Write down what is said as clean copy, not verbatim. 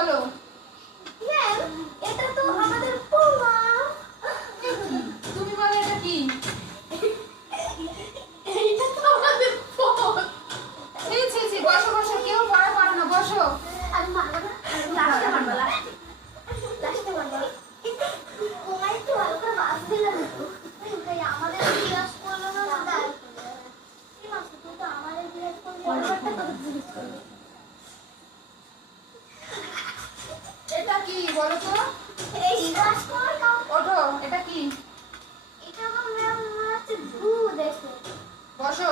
বলো। এটা তো আমাদের পোলা। তুমি বলো এটা কি? এটা তো আমাদের পোলা। বসো বসো, কেউ বড় পারো না, বসো। আমি মারবো না, লাস্টে মারবো, লাস্টে মারবো। তোমার একটু হালকা বাস দিলাম তো। আমাদের জিজ্ঞাসা করলো না দাদা। কি মাস তুই তো আমাদের জিজ্ঞাসা করলি, বড়টা তো জিজ্ঞেস করলি। এটা কি বলো তো? এই জিজ্ঞাসা কর কাউ। ওঠো, এটা কি? এটা আমার ম্যাম মনে হচ্ছে ভূ দেখে। বসো।